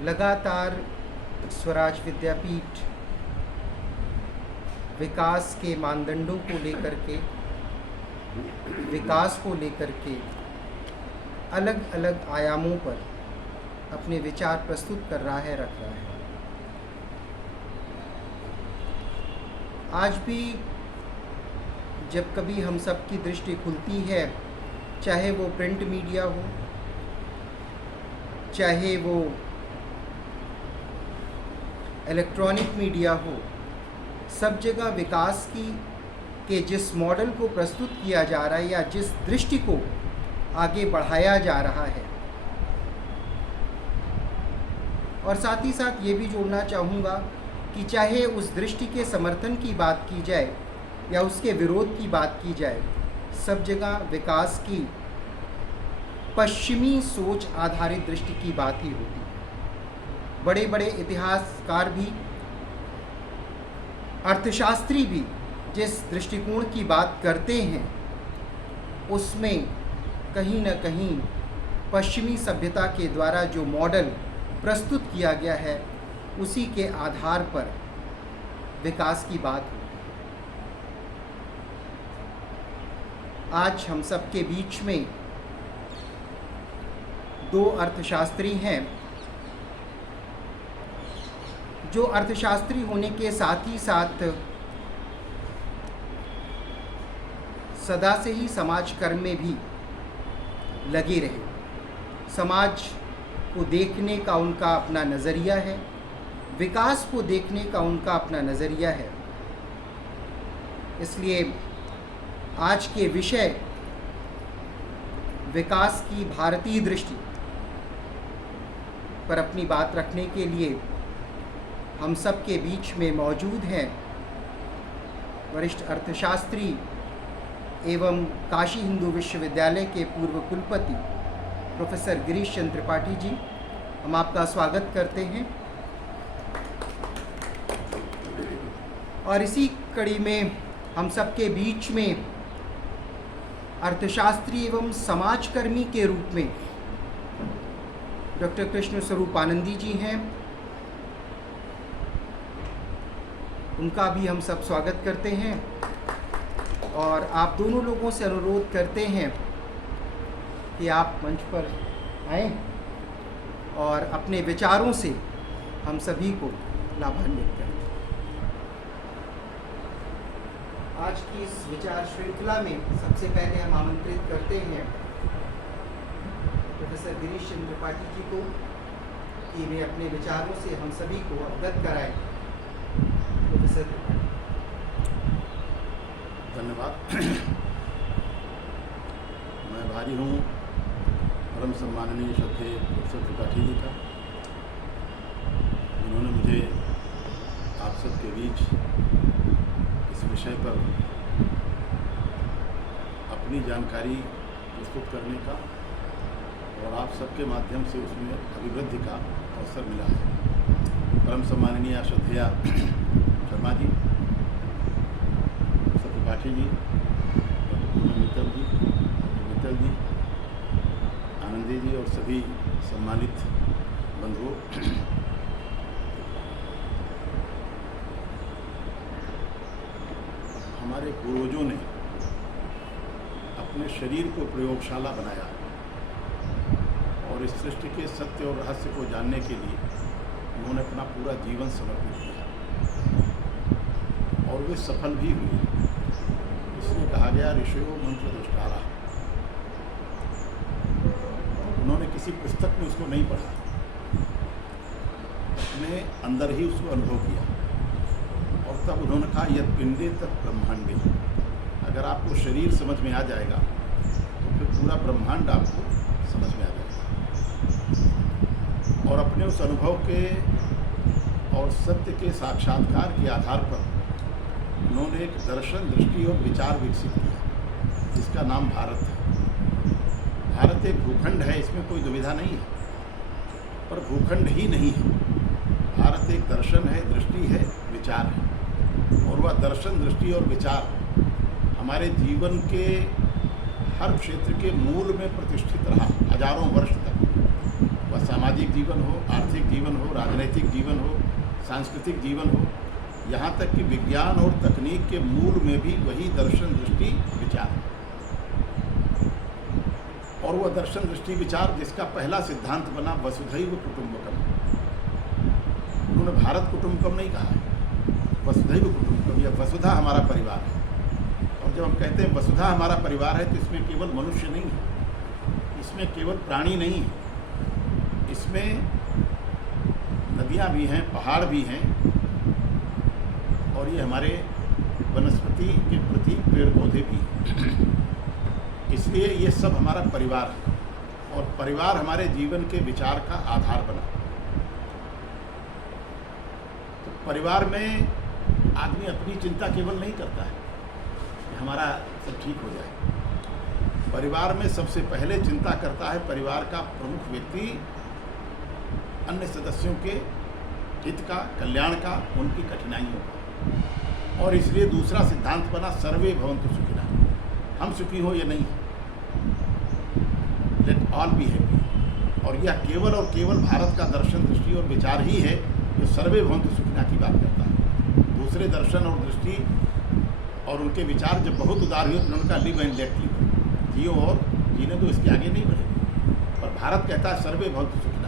लगातार स्वराज विद्यापीठ विकास के मानदंडों को लेकर के, विकास को लेकर के अलग अलग आयामों पर अपने विचार प्रस्तुत कर रहा है, रख रहा है। आज भी जब कभी हम सब की दृष्टि खुलती है, चाहे वो प्रिंट मीडिया हो, चाहे वो इलेक्ट्रॉनिक मीडिया हो, सब जगह विकास के जिस मॉडल को प्रस्तुत किया जा रहा है या जिस दृष्टि को आगे बढ़ाया जा रहा है, और साथ ही साथ ये भी जोड़ना चाहूँगा कि चाहे उस दृष्टि के समर्थन की बात की जाए या उसके विरोध की बात की जाए, सब जगह विकास की पश्चिमी सोच आधारित दृष्टि की बात ही होती है। बड़े बड़े इतिहासकार भी, अर्थशास्त्री भी जिस दृष्टिकोण की बात करते हैं, उसमें कहीं न कहीं पश्चिमी सभ्यता के द्वारा जो मॉडल प्रस्तुत किया गया है, उसी के आधार पर विकास की बात होती है। आज हम सब के बीच में दो अर्थशास्त्री हैं, जो अर्थशास्त्री होने के साथ ही साथ सदा से ही समाज कर्म में भी लगे रहे। समाज को देखने का उनका अपना नज़रिया है, विकास को देखने का उनका अपना नज़रिया है। इसलिए आज के विषय विकास की भारतीय दृष्टि पर अपनी बात रखने के लिए हम सब के बीच में मौजूद हैं वरिष्ठ अर्थशास्त्री एवं काशी हिंदू विश्वविद्यालय के पूर्व कुलपति प्रोफेसर गिरीश चंद्र त्रिपाठी जी। हम आपका स्वागत करते हैं। और इसी कड़ी में हम सब के बीच में अर्थशास्त्री एवं समाजकर्मी के रूप में डॉक्टर कृष्ण स्वरूप आनंदी जी हैं। उनका भी हम सब स्वागत करते हैं और आप दोनों लोगों से अनुरोध करते हैं कि आप मंच पर आएं और अपने विचारों से हम सभी को लाभान्वित करें। आज की इस विचार श्रृंखला में सबसे पहले हम आमंत्रित करते हैं प्रोफेसर गिरीश चंद्र त्रिपाठी जी को कि वे अपने विचारों से हम सभी को अवगत कराएं। प्रोफेसर त्रिपाठी। धन्यवाद। मैं भारी हूँ परम सम्माननीय श्रद्धेय प्रोफेसर त्रिपाठी जी का, जिन्होंने मुझे आप सबके बीच इस विषय पर अपनी जानकारी प्रस्तुत करने का और आप सबके माध्यम से उसमें अभिवृद्धि का अवसर मिला है। परम सम्माननीय श्रद्धेय शर्मा जी, प्रोफेसर त्रिपाठी जी, मित्तल जी, आनंदी जी और सभी सम्मानित बंधुओं, हमारे पूर्वजों ने अपने शरीर को प्रयोगशाला बनाया और इस सृष्टि के सत्य और रहस्य को जानने के लिए उन्होंने अपना पूरा जीवन समर्पित किया और वे सफल भी हुए। इसलिए कहा गया ऋषियों मंत्र दुष्टारा। उन्होंने किसी पुस्तक में उसको नहीं पढ़ा, अपने अंदर ही उसको अनुभव किया और तब उन्होंने कहा यद पिंडे तत् ब्रह्मांडे। अगर आपको शरीर समझ में आ जाएगा तो फिर पूरा ब्रह्मांड आपको समझ में आ जाएगा। और अपने उस अनुभव के और सत्य के साक्षात्कार के आधार पर उन्होंने एक दर्शन, दृष्टि और विचार विकसित किया, जिसका नाम भारत है। भारत एक भूखंड है, इसमें कोई दुविधा नहीं है, पर भूखंड ही नहीं है। भारत एक दर्शन है, दृष्टि है, विचार है, और वह दर्शन, दृष्टि और विचार हमारे जीवन के हर क्षेत्र के मूल में प्रतिष्ठित रहा हजारों वर्ष तक। वह सामाजिक जीवन हो, आर्थिक जीवन हो, राजनीतिक जीवन हो, सांस्कृतिक जीवन हो, यहाँ तक कि विज्ञान और तकनीक के मूल में भी वही दर्शन, दृष्टि, विचार है। और वह दर्शन, दृष्टि, विचार जिसका पहला सिद्धांत बना वसुधैव कुटुंबकम। उन्होंने भारत कुटुंबकम नहीं कहा है, वसुधैव कुटुंबकम, यह वसुधा हमारा परिवार है। और जब हम कहते हैं वसुधा हमारा परिवार है, तो इसमें केवल मनुष्य नहीं है, इसमें केवल प्राणी नहीं है, इसमें नदियाँ भी हैं, पहाड़ भी हैं, और ये हमारे वनस्पति के प्रतीक पेड़ पौधे भी हैं। इसलिए ये सब हमारा परिवार है, और परिवार हमारे जीवन के विचार का आधार बना। तो परिवार में आदमी अपनी चिंता केवल नहीं करता है कि हमारा सब ठीक हो जाए। परिवार में सबसे पहले चिंता करता है परिवार का प्रमुख व्यक्ति अन्य सदस्यों के हित का, कल्याण का, उनकी कठिनाइयों का। और इसलिए दूसरा सिद्धांत बना सर्वे भवन्तु सुखिनः, हम सुखी हो ये नहीं है, लेट ऑल बी हैप्पी। और यह केवल और केवल भारत का दर्शन, दृष्टि और विचार ही है जो सर्वे भवन्तु सुखिनः की बात करता है। दूसरे दर्शन और दृष्टि और उनके विचार जब बहुत उदार हुए तो उनका लिव एंड लेट लिव, जियो और जीने दो, इसके आगे नहीं बढ़े। पर भारत कहता है सर्वे भवन्तु सुखिनः।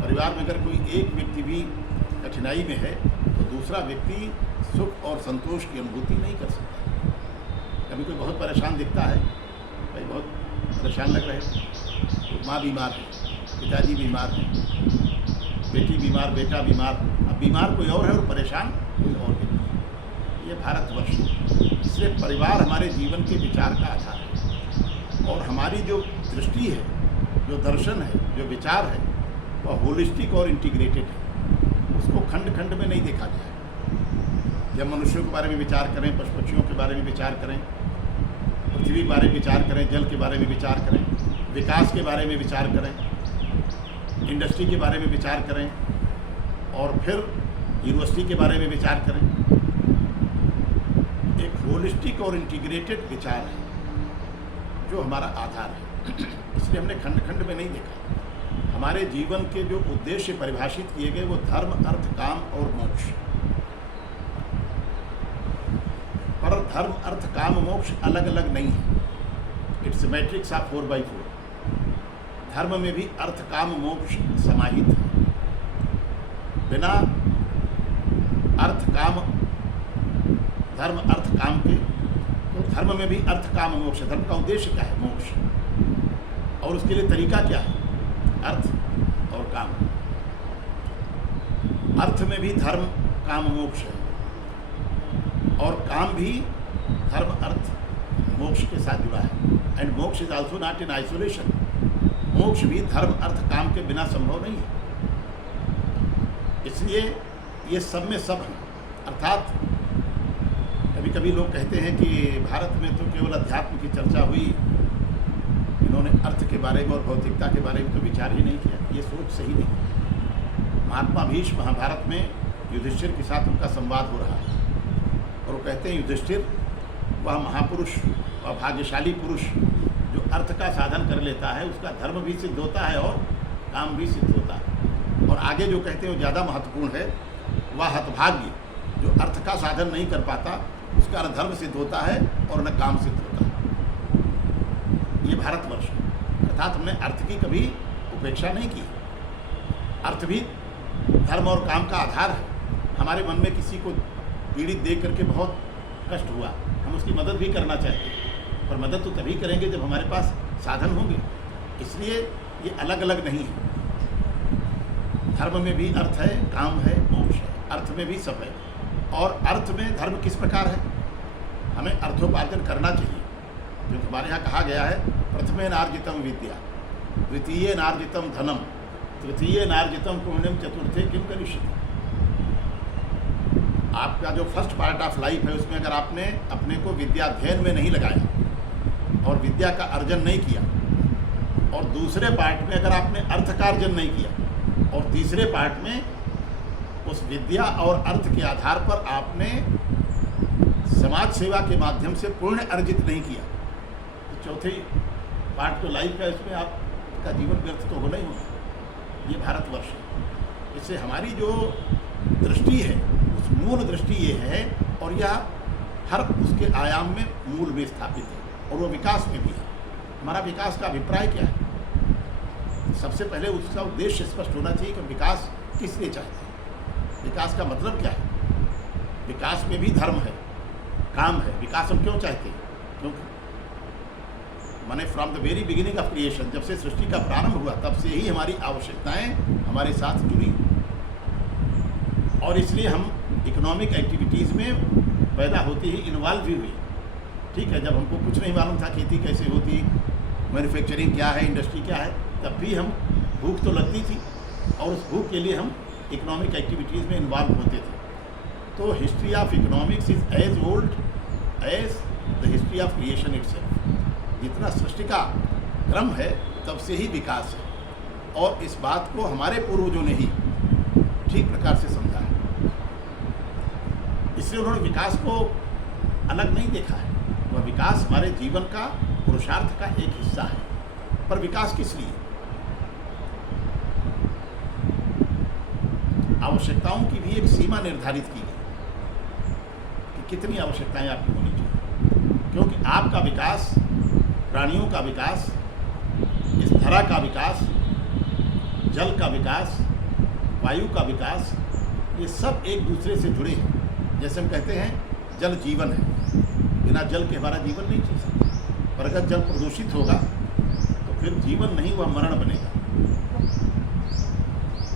परिवार में अगर कोई एक व्यक्ति भी कठिनाई में है तो दूसरा व्यक्ति सुख और संतोष की अनुभूति नहीं कर सकता। कभी कोई बहुत परेशान दिखता है, भाई बहुत परेशान लग रहे हैं, तो माँ बीमार है, पिताजी बीमार है, बेटी बीमार, बेटा बीमार, अब बीमार कोई और है और परेशान कोई और व्यक्ति है। ये भारतवर्ष है। इसलिए परिवार हमारे जीवन के विचार का आधार है, और हमारी जो दृष्टि है, जो दर्शन है, जो विचार है, वह होलिस्टिक और इंटीग्रेटेड है। उसको खंड खंड में नहीं देखा गया है। जब मनुष्यों के बारे में विचार करें, पशु पक्षियों के बारे में विचार करें, पृथ्वी के बारे में विचार करें, जल के बारे में विचार करें, विकास के बारे में विचार करें, इंडस्ट्री के बारे में विचार करें, और फिर यूनिवर्सिटी के बारे में विचार करें। एक होलिस्टिक और इंटीग्रेटेड विचार है जो हमारा आधार है। इसलिए हमने खंड खंड में नहीं देखा। हमारे जीवन के जो उद्देश्य परिभाषित किए गए वो धर्म, अर्थ, काम और मोक्ष। पर धर्म, अर्थ, काम, मोक्ष अलग अलग नहीं है। It's matrix of 4x4। धर्म में भी अर्थ, काम, मोक्ष समाहित है। बिना अर्थ, काम, धर्म, अर्थ, काम के तो धर्म में भी अर्थ, काम, मोक्ष। धर्म का उद्देश्य क्या है? मोक्ष। और उसके लिए तरीका क्या है? अर्थ और काम। अर्थ में भी धर्म, काम, मोक्ष है, और काम भी धर्म, अर्थ, मोक्ष के साथ जुड़ा है। एंड मोक्ष is also not in isolation. मोक्ष भी धर्म, अर्थ, काम के बिना संभव नहीं है। इसलिए ये सब में सब है। अर्थात कभी कभी लोग कहते हैं कि भारत में तो केवल अध्यात्म की चर्चा हुई, इन्होंने अर्थ के बारे में और भौतिकता के बारे में तो विचार ही नहीं किया। ये सोच सही नहीं। महात्मा भीष्म महाभारत में युधिष्ठिर के साथ उनका संवाद हो रहा है, और वो कहते हैं युधिष्ठिर वह महापुरुष और भाग्यशाली पुरुष जो अर्थ का साधन कर लेता है, उसका धर्म भी सिद्ध होता है और काम भी सिद्ध होता है। और आगे जो कहते हैं वो ज़्यादा महत्वपूर्ण है, वह हतभाग्य जो अर्थ का साधन नहीं कर पाता, उसका न धर्म सिद्ध होता है और न काम सिद्ध होता है। ये भारतवर्ष है। अर्थात हमने अर्थ की कभी उपेक्षा नहीं की। अर्थ भी धर्म और काम का आधार है। हमारे मन में किसी को पीड़ित देख करके बहुत कष्ट हुआ, हम उसकी मदद भी करना चाहते हैं, पर मदद तो तभी करेंगे जब हमारे पास साधन होंगे। इसलिए ये अलग अलग नहीं है। धर्म में भी अर्थ है, काम है, मोक्ष है। अर्थ में भी सब है। और अर्थ में धर्म किस प्रकार है? हमें अर्थोपार्जन करना चाहिए, क्योंकि हमारे यहाँ कहा गया है प्रथमे नार्जितम विद्या, द्वितीय नार्जितम धनम, तृतीय नार्जितम पुण्यम, चतुर्थे किम करिष्यति। आपका जो फर्स्ट पार्ट ऑफ लाइफ है उसमें अगर आपने अपने को विद्याध्ययन में नहीं लगाया और विद्या का अर्जन नहीं किया, और दूसरे पार्ट में अगर आपने अर्थ का अर्जन नहीं किया, और तीसरे पार्ट में उस विद्या और अर्थ के आधार पर आपने समाज सेवा के माध्यम से पुण्य अर्जित नहीं किया, तो चौथे पार्ट जो लाइफ है उसमें आपका जीवन व्यर्थ तो होना ही होगा। ये भारतवर्ष है। इससे हमारी जो दृष्टि है उस मूल दृष्टि ये है, और यह हर उसके आयाम में मूल में स्थापित है, और वो विकास में भी है। हमारा विकास का अभिप्राय क्या है? सबसे पहले उसका उद्देश्य स्पष्ट होना चाहिए कि विकास किस लिए चाहते हैं, विकास का मतलब क्या है। विकास में भी धर्म है, काम है। विकास हम क्यों चाहते हैं? क्योंकि माने from the very beginning of creation, जब से सृष्टि का प्रारंभ हुआ तब से ही हमारी आवश्यकताएं हमारे साथ जुड़ी, और इसलिए हम इकोनॉमिक एक्टिविटीज़ में पैदा होती ही इन्वॉल्व भी हुई। ठीक है, जब हमको कुछ नहीं मालूम था खेती कैसे होती, मैन्युफैक्चरिंग क्या है, इंडस्ट्री क्या है, तब भी हम भूख तो लगती थी, और उस भूख के लिए हम इकोनॉमिक एक्टिविटीज़ में इन्वॉल्व होते थे। तो history of economics is as old as the history of creation itself. जितना सृष्टि का क्रम है तब से ही विकास है, और इस बात को हमारे पूर्वजों ने ही ठीक प्रकार से समझा है। इसलिए उन्होंने विकास को अलग नहीं देखा है। वह विकास हमारे जीवन का पुरुषार्थ का एक हिस्सा है। पर विकास किस लिए? आवश्यकताओं की भी एक सीमा निर्धारित की गई कि कितनी आवश्यकताएं आपकी होनी चाहिए, क्योंकि आपका विकास, प्राणियों का विकास, इस धरा का विकास, जल का विकास, वायु का विकास, ये सब एक दूसरे से जुड़े हैं। जैसे हम कहते हैं जल जीवन है, बिना जल के हमारा जीवन नहीं जी सकता। पर अगर जल प्रदूषित होगा तो फिर जीवन नहीं, वह मरण बनेगा।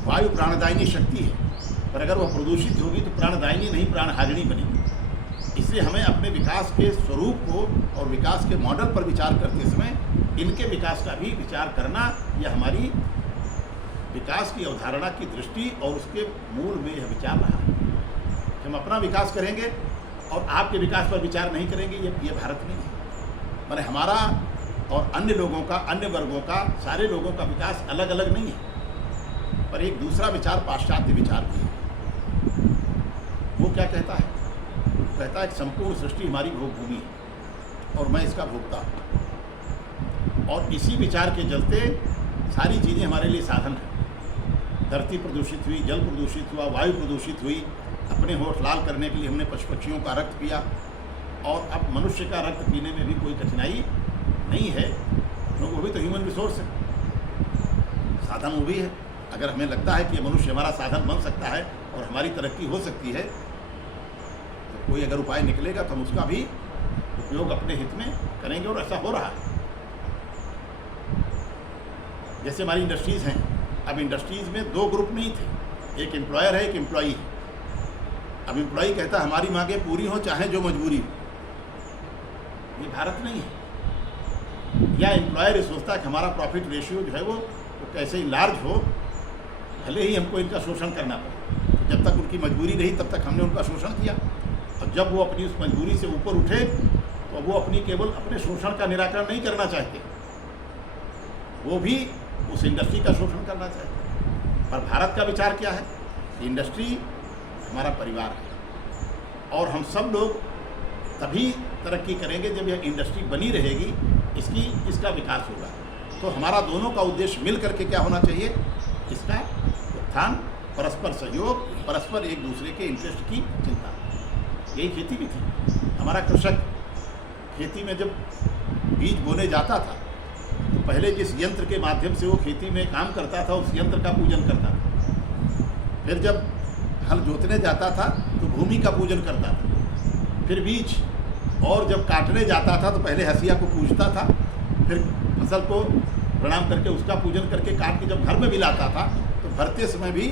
वायु प्राणदायिनी शक्ति है, पर अगर वह प्रदूषित होगी तो प्राणदायिनी नहीं, प्राणहारिणी बनेगी। इसलिए हमें अपने विकास के स्वरूप को और विकास के मॉडल पर विचार करते समय इनके विकास का भी विचार करना, यह हमारी विकास की अवधारणा की दृष्टि और उसके मूल में यह विचार रहा है। कि हम अपना विकास करेंगे और आपके विकास पर विचार नहीं करेंगे, ये भारत नहीं है। माने हमारा और अन्य लोगों का, अन्य वर्गों का, सारे लोगों का विकास अलग अलग नहीं है, पर एक दूसरा विचार पाश्चात्य विचार भी है। वो क्या कहता है? कहता है कि संपूर्ण सृष्टि हमारी भोग भूमि है और मैं इसका भोगता हूँ, और इसी विचार के चलते सारी चीज़ें हमारे लिए साधन है। धरती प्रदूषित हुई, जल प्रदूषित हुआ, वायु प्रदूषित हुई, अपने होठ लाल करने के लिए हमने पशु पक्षियों का रक्त पिया, और अब मनुष्य का रक्त पीने में भी कोई कठिनाई नहीं है, क्योंकि वो भी तो ह्यूमन रिसोर्स है, साधन वो भी है। अगर हमें लगता है कि ये मनुष्य हमारा साधन बन सकता है और हमारी तरक्की हो सकती है, तो कोई अगर उपाय निकलेगा तो हम उसका भी उपयोग अपने हित में करेंगे, और ऐसा हो रहा है। जैसे हमारी इंडस्ट्रीज़ हैं, अब इंडस्ट्रीज़ में दो ग्रुप नहीं थे, एक एम्प्लॉयर है, एक एम्प्लॉई है। अब एम्प्लॉई कहता है हमारी मांगें पूरी हो चाहे जो मजबूरी हो। ये भारत नहीं है। या एम्प्लॉयर ये सोचता है कि हमारा प्रॉफिट रेशियो जो है वो कैसे ही लार्ज हो, भले ही हमको इनका शोषण करना पड़े। तो जब तक उनकी मजबूरी रही तब तक हमने उनका शोषण किया, और जब वो अपनी उस मजबूरी से ऊपर उठे तो वो अपनी केवल अपने शोषण का निराकरण नहीं करना चाहते, वो भी उस इंडस्ट्री का शोषण करना चाहते। पर भारत का विचार क्या है? इंडस्ट्री हमारा परिवार है, और हम सब लोग तभी तरक्की करेंगे जब यह इंडस्ट्री बनी रहेगी, इसका विकास होगा। तो हमारा दोनों का उद्देश्य मिल करके क्या होना चाहिए? इसका उत्थान, परस्पर सहयोग, परस्पर एक दूसरे के इंटरेस्ट की चिंता। यही खेती भी थी। हमारा कृषक खेती में जब बीज बोने जाता था तो पहले जिस यंत्र के माध्यम से वो खेती में काम करता था उस यंत्र का पूजन करता था। फिर जब हल जोतने जाता था तो भूमि का पूजन करता था, फिर बीज, और जब काटने जाता था तो पहले हसिया को पूजता था, फिर फसल को प्रणाम करके उसका पूजन करके काट के जब घर में भी लाता था तो भरते समय भी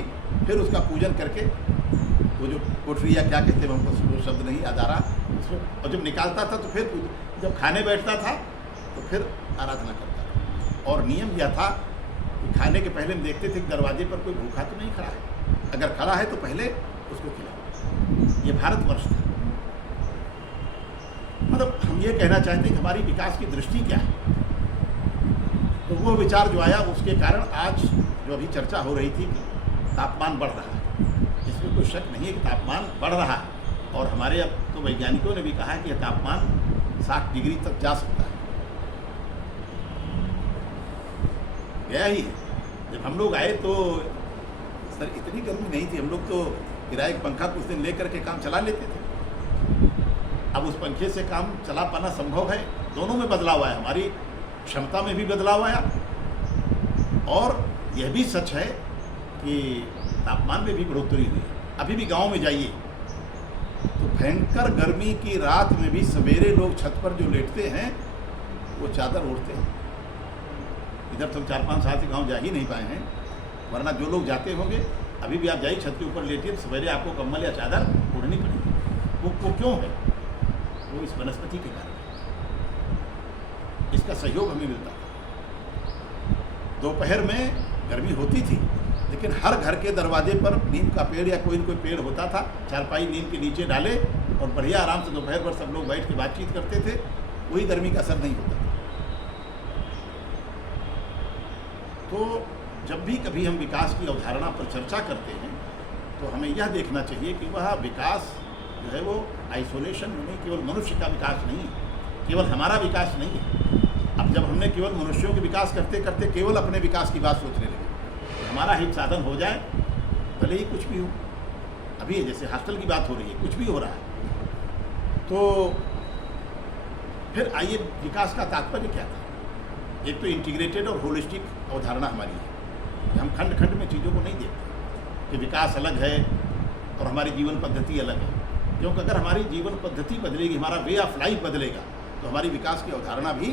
फिर उसका पूजन करके, वो जो कोठरी या क्या कहते हैं हमको शब्द नहीं याद आ रहा, उसमें, और जब निकालता था तो फिर जब खाने बैठता था तो फिर आराधना करता था। और नियम यह था कि खाने के पहले हम देखते थे कि दरवाजे पर कोई भूखा तो नहीं खड़ा है, अगर खड़ा है तो पहले उसको खिलाओ। ये भारतवर्ष था। मतलब हम ये कहना चाहते हैं कि हमारी विकास की दृष्टि क्या है। तो वो विचार जो आया उसके कारण आज जो अभी चर्चा हो रही थी कि तापमान बढ़ रहा है, इसमें कोई शक नहीं है कि तापमान बढ़ रहा है, और हमारे अब तो वैज्ञानिकों ने भी कहा है कि यह तापमान 60 डिग्री तक जा सकता है, गया ही है। जब हम लोग आए तो सर इतनी गर्मी नहीं थी, हम लोग तो किराए का पंखा कुछ दिन लेकर के काम चला लेते थे। अब उस पंखे से काम चला पाना संभव है। दोनों में बदलाव आया, हमारी क्षमता में भी बदलाव आया, और यह भी सच है कि तापमान में भी बढ़ोतरी हुई। अभी भी गांव में जाइए तो भयंकर गर्मी की रात में भी सवेरे लोग छत पर जो लेटते हैं वो चादर ओढ़ते हैं। इधर तो 4-5 साल से गांव जा ही नहीं पाए हैं, वरना जो लोग जाते होंगे अभी भी आप जाइए छत के ऊपर लेटिए, सवेरे आपको कम्बल या चादर ओढ़नी पड़ेगी। वो क्यों है? वो इस वनस्पति के कारण है। इसका सहयोग हमें मिलता था। दोपहर में गर्मी होती थी, लेकिन हर घर के दरवाजे पर नीम का पेड़ या कोई न कोई पेड़ होता था। चारपाई नीम के नीचे डाले और बढ़िया आराम से दोपहर भर सब लोग बैठ के बातचीत करते थे, कोई गर्मी का असर नहीं होता था। तो जब भी कभी हम विकास की अवधारणा पर चर्चा करते हैं तो हमें यह देखना चाहिए कि वह विकास जो है वो आइसोलेशन में नहीं, केवल मनुष्य का विकास नहीं है, केवल हमारा विकास नहीं है। अब जब हमने केवल मनुष्यों के विकास करते करते केवल अपने विकास की बात सोचने लगे, तो हमारा हित साधन हो जाए भले ही कुछ भी हो। अभी जैसे हॉस्टल की बात हो रही है, कुछ भी हो रहा है, तो फिर आइए विकास का तात्पर्य क्या था? एक तो इंटीग्रेटेड और होलिस्टिक अवधारणा हमारी है। हम खंड खंड में चीज़ों को नहीं देखते कि विकास अलग है और हमारी जीवन पद्धति अलग है, क्योंकि अगर हमारी जीवन पद्धति बदलेगी, हमारा वे ऑफ लाइफ बदलेगा, तो हमारी विकास की अवधारणा भी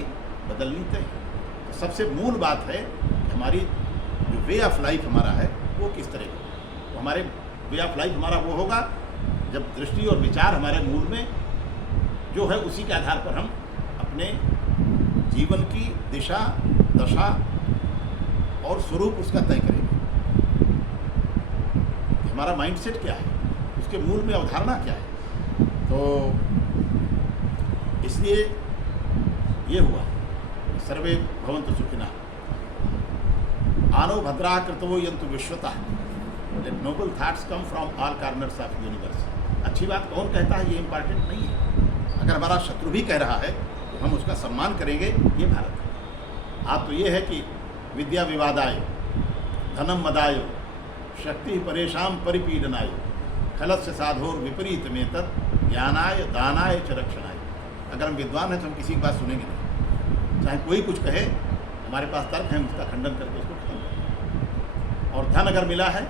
बदलनी तय है। तो सबसे मूल बात है कि हमारी जो वे ऑफ लाइफ हमारा है वो किस तरह का। तो हमारे वे ऑफ लाइफ हमारा वो होगा जब दृष्टि और विचार हमारे मूल में जो है उसी के आधार पर हम अपने जीवन की दिशा, दशा और स्वरूप उसका तय करेंगे। हमारा माइंडसेट क्या है, उसके मूल में अवधारणा क्या है। तो इसलिए ये हुआ सर्वे भवन्तु सुखिनः, आनो भद्राः कृतवो यन्तु विश्वतः, that noble thoughts come from all corners of universe. अच्छी बात कौन कहता है ये इम्पॉर्टेंट नहीं है। अगर हमारा शत्रु भी कह रहा है तो हम उसका सम्मान करेंगे, ये भारत है। आप तो ये है कि विद्या विवादाय धनम मदायो शक्ति परेशान परिपीडनाय खलस्य साधोर विपरीत में तत् ज्ञानाय दानाय च रक्षणाय। अगर हम विद्वान हैं तो हम किसी की बात सुनेंगे नहीं, चाहे कोई कुछ कहे, हमारे पास तर्क है, उसका खंडन करके उसको खत्म करेंगे। और धन अगर मिला है,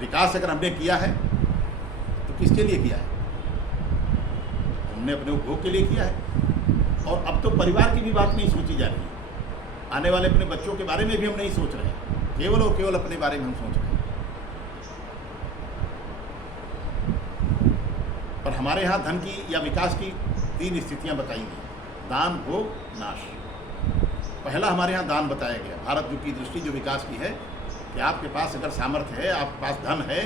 विकास अगर हमने किया है, तो किसके लिए किया है? हमने अपने उपभोग के लिए किया है। और अब तो परिवार की भी बात नहीं सोची जा रही है, आने वाले अपने बच्चों के बारे में भी हम नहीं सोच रहे हैं, केवल और केवल अपने बारे में हम सोच रहे हैं। और हमारे यहाँ धन की या विकास की 3 स्थितियाँ बताई गई: दान, भोग, नाश। पहला हमारे यहाँ दान बताया गया। भारत की दृष्टि जो विकास की है कि आपके पास अगर सामर्थ्य है, आपके पास धन है,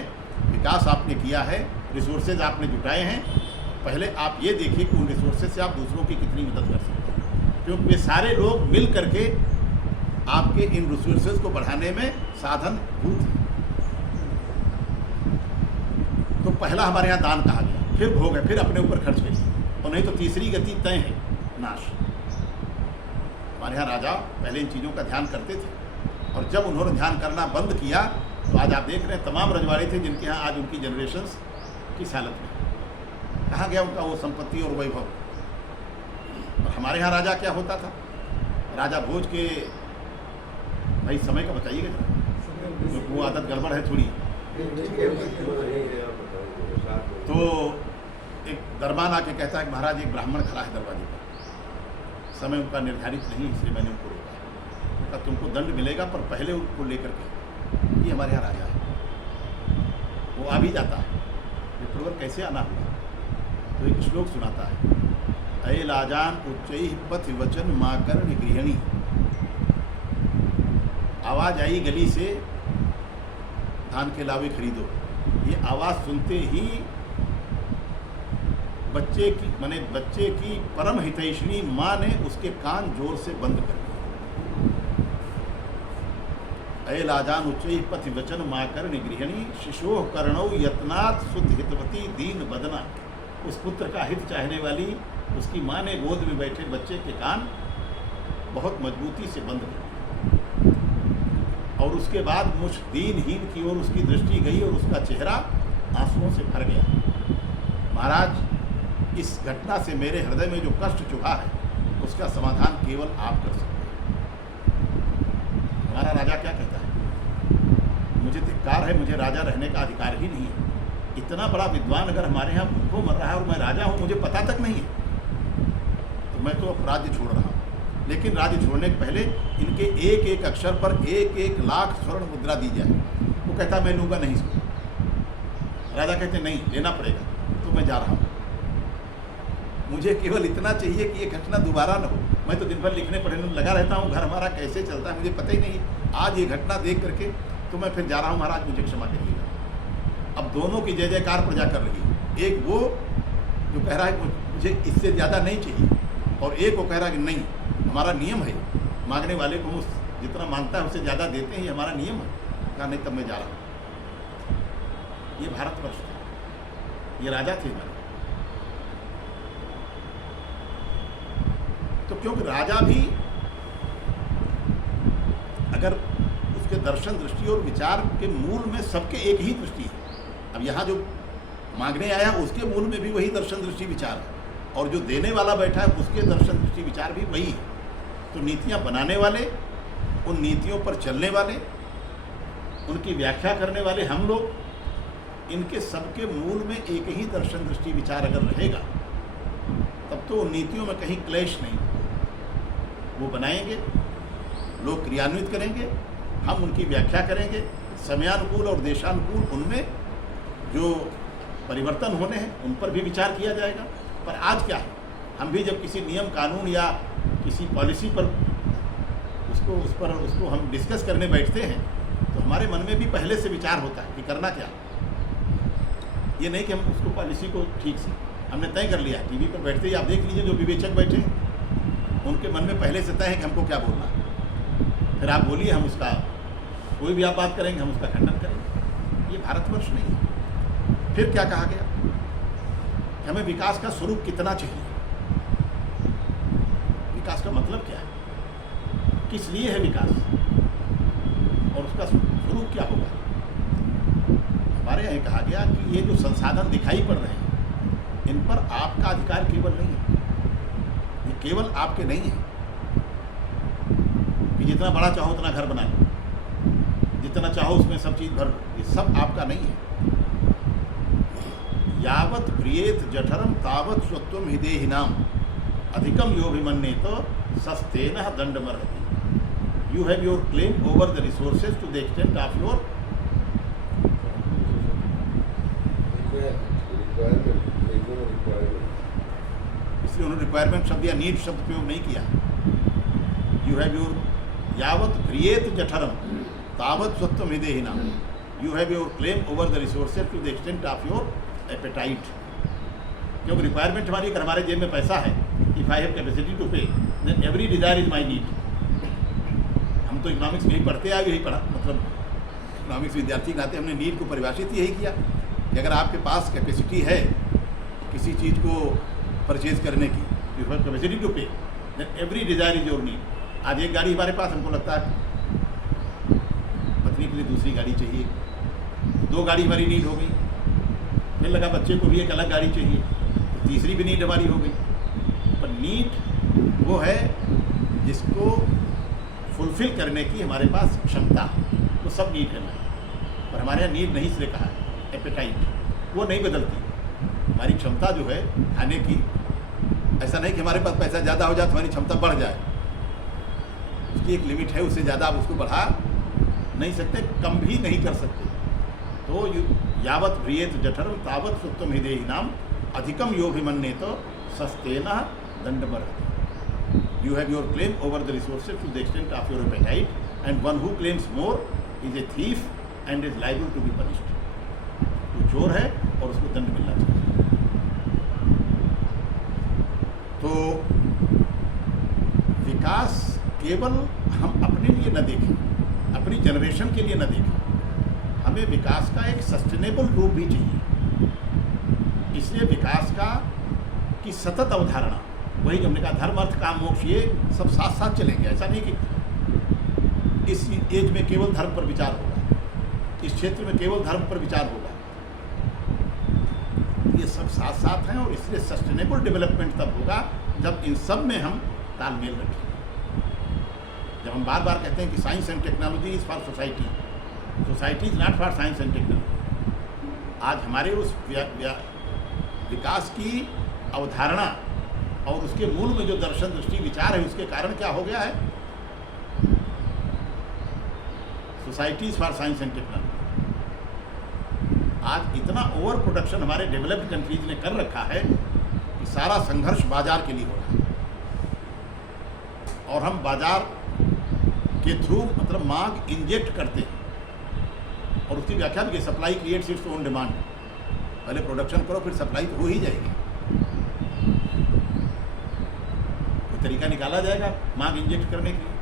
विकास आपने किया है, रिसोर्सेज आपने जुटाए हैं, पहले आप ये देखिए कि उन रिसोर्सेज से आप दूसरों की कितनी मदद कर सकते हैं, क्योंकि वे सारे लोग मिल करके आपके इन रिसोर्सेज को बढ़ाने में साधन भूत हैं। तो पहला हमारे यहाँ दान कहा गया, फिर भोग है, फिर अपने ऊपर खर्च करिए, और नहीं तो तीसरी गति तय है, नाश। हमारे यहाँ राजा पहले इन चीज़ों का ध्यान करते थे, और जब उन्होंने ध्यान करना बंद किया तो आज आप देख रहे हैं तमाम रजवाड़े थे जिनके यहाँ आज उनकी जनरेशन्स किस हालत में, कहाँ गया उनका वो संपत्ति और वैभव। और हमारे यहाँ राजा क्या होता था? राजा भोज के, भाई समय का बताइएगा जरा, क्योंकि वो आदत गड़बड़ है थोड़ी। तो एक दरबान आके कहता है कि महाराज एक ब्राह्मण खड़ा है दरवाजे पर, समय उनका निर्धारित नहीं, इसलिए मैंने उनको रोका। उनका तुमको दंड मिलेगा, पर पहले उनको लेकर के। ये हमारे यहाँ राजा है, वो आ भी जाता है। ये प्रवर कैसे आना हुआ? तो एक श्लोक सुनाता है: अये लाजान उच्चैः पथ वचन माकर्ण गृहिणी। आवाज़ आई गली से, धान के लावे खरीदो। ये आवाज़ सुनते ही बच्चे की परम हितैषिणी माँ ने उसके कान जोर से बंद कर दिए। अये लाजान उच्चैः पथ वचन माकर्ण गृहिणी शिशोः कर्णौ यत्नात् सुत हितवती दीन बदना। उस पुत्र का हित चाहने वाली उसकी माँ ने गोद में बैठे बच्चे के कान बहुत मजबूती से बंद कर दिए। और उसके बाद मुझ दीनहीन की ओर उसकी दृष्टि गई और उसका चेहरा आंसुओं से भर गया। महाराज, इस घटना से मेरे हृदय में जो कष्ट चुभा है उसका समाधान केवल आप कर सकते हैं। हमारा राजा क्या कहता है, मुझे धिक्कार है, मुझे राजा रहने का अधिकार ही नहीं है। इतना बड़ा विद्वान अगर हमारे यहाँ भूखों मर रहा है और मैं राजा हूँ, मुझे पता तक नहीं है, तो मैं तो अब राज्य छोड़ रहा हूँ। लेकिन राज्य छोड़ने के पहले इनके एक एक अक्षर पर 1-1 लाख स्वर्ण मुद्रा दी जाए। वो कहता मैं लूँगा नहीं इसको। राजा कहते नहीं, लेना पड़ेगा। तो मैं जा रहा हूँ, मुझे केवल इतना चाहिए कि ये घटना दोबारा न हो। मैं तो दिन भर लिखने पढ़ने में लगा रहता हूँ, घर हमारा कैसे चलता है मुझे पता ही नहीं है। आज ये घटना देख करके तो मैं फिर जा रहा हूँ, महाराज मुझे क्षमा करिएगा। अब दोनों की जय जयकार प्रजा कर रही है। एक वो जो कह रहा है मुझे इससे ज़्यादा नहीं चाहिए, और एक वो कह रहा है कि नहीं, हमारा नियम है, मांगने वाले को जितना मांगता है उससे ज़्यादा देते हैं, ये हमारा नियम है। कहा नहीं, तब मैं जा रहा हूँ। ये भारतवर्ष था, ये राजा थे हमारे। तो क्योंकि राजा भी अगर उसके दर्शन दृष्टि और विचार के मूल में सबके एक ही दृष्टि है। अब यहाँ जो मांगने आया उसके मूल में भी वही दर्शन दृष्टि विचार है, और जो देने वाला बैठा है उसके दर्शन दृष्टि विचार भी वही है। तो नीतियाँ बनाने वाले, उन नीतियों पर चलने वाले, उनकी व्याख्या करने वाले हम लोग, इनके सबके मूल में एक ही दर्शन दृष्टि विचार अगर रहेगा तब तो उन नीतियों में कहीं क्लेश नहीं। वो बनाएंगे, लोग क्रियान्वित करेंगे, हम उनकी व्याख्या करेंगे, समयानुकूल और देशानुकूल उनमें जो परिवर्तन होने हैं उन पर भी विचार किया जाएगा। पर आज क्या है, हम भी जब किसी नियम कानून या किसी पॉलिसी पर उसको हम डिस्कस करने बैठते हैं तो हमारे मन में भी पहले से विचार होता है कि करना क्या। ये नहीं कि हम उसको पॉलिसी को ठीक से हमने तय कर लिया। टीवी पर बैठते ही आप देख लीजिए, जो विवेचक बैठे हैं उनके मन में पहले से तय है कि हमको क्या बोलना है। फिर आप बोलिए, हम उसका कोई भी आप बात करेंगे, हम उसका खंडन करेंगे। ये भारतवर्ष नहीं है। फिर क्या कहा गया, हमें विकास का स्वरूप कितना चाहिए, विकास का मतलब क्या है, किस लिए है विकास, और उसका स्वरूप क्या होगा। हमारे यहाँ कहा गया कि ये जो संसाधन दिखाई पड़ रहे हैं इन पर आपका अधिकार केवल नहीं है, ये केवल आपके नहीं है कि जितना बड़ा चाहो उतना घर बना लो, जितना चाहो उसमें सब चीज़ भर, ये सब आपका नहीं है। यावत प्रियेत जठरम तावत स्वत्वम हिदेहिनाम अधिकम योभिमन्येत सस्तेन दंडमर्हति। You have your claim over the resources to the extent of your इसलिए उन्होंने रिक्वायरमेंट शब्द या नीड शब्द प्रयोग नहीं किया। यू हैव योर यावत प्रियेत जठरम तावत स्वत्वम हिदेहिनाम, you have your claim over the resources to the extent of your appetite. क्योंकि रिक्वायरमेंट हमारी, अगर हमारे जेब में पैसा है, if I have capacity to pay, then every desire is my need. हम तो इकोनॉमिक्स में ही पढ़ते आए, यही पढ़ा, मतलब इकोनॉमिक्स विद्यार्थी के नाते हमने नीड को परिभाषित यही किया कि अगर आपके पास कैपेसिटी है किसी चीज़ को परचेज करने की, you have capacity to pay, then every desire is your need. आज एक गाड़ी हमारे पास, हमको लगता है पत्नी के लिए दूसरी गाड़ी चाहिए, 2 गाड़ी हमारी नीड हो गई, फिर लगा बच्चे को भी एक अलग गाड़ी चाहिए, तो तीसरी भी नीड हमारी हो गई। पर नीड वो है जिसको फुलफिल करने की हमारे पास क्षमता, वो सब नीड है हमारी। पर हमारे यहाँ नीड नहीं इसलिए कहा है, एपेटाइट, वो नहीं बदलती। हमारी क्षमता जो है खाने की, ऐसा नहीं कि हमारे पास पैसा ज़्यादा हो जाए तो हमारी क्षमता बढ़ जाए, उसकी एक लिमिट है, उससे ज़्यादा आप उसको बढ़ा नहीं सकते, कम भी नहीं कर सकते। तो यावत प्रियेत जठरम तावत स्वत्वम हिदेहिनाम अधिकम योभिमन्येत सस्तेन दंडमर्हति। You have your claim over the resources to the extent of your appetite, and one who claims more is a thief and is liable to be punished. वो चोर है और उसको दंड मिलना चाहिए। तो विकास केवल हम अपने लिए न देखें, अपनी जनरेशन के लिए न देखें, हमें विकास का एक सस्टेनेबल रूप भी चाहिए। इसलिए विकास की सतत इस एज में केवल धर्म पर विचार होगा, इस क्षेत्र में केवल धर्म पर विचार होगा। ये सब साथ साथ हैं और इसलिए सस्टेनेबल डेवलपमेंट तब होगा जब इन सब में हम तालमेल रखें। जब हम बार बार कहते हैं कि science and technology is for society, society is not for science and technology. आज हमारे उस विकास की अवधारणा और उसके मूल में जो दर्शन दृष्टि विचार है उसके कारण क्या हो गया है, society is for science and technology. आज इतना ओवर प्रोडक्शन हमारे डेवलप्ड कंट्रीज ने कर रखा है कि सारा संघर्ष बाजार के लिए हो रहा है और हम बाजार के थ्रू मतलब मांग इंजेक्ट करते हैं और उसकी व्याख्या भी supply creates its own demand. पहले प्रोडक्शन करो फिर सप्लाई तो हो ही जाएगी, कोई तरीका निकाला जाएगा मांग इंजेक्ट करने के लिए।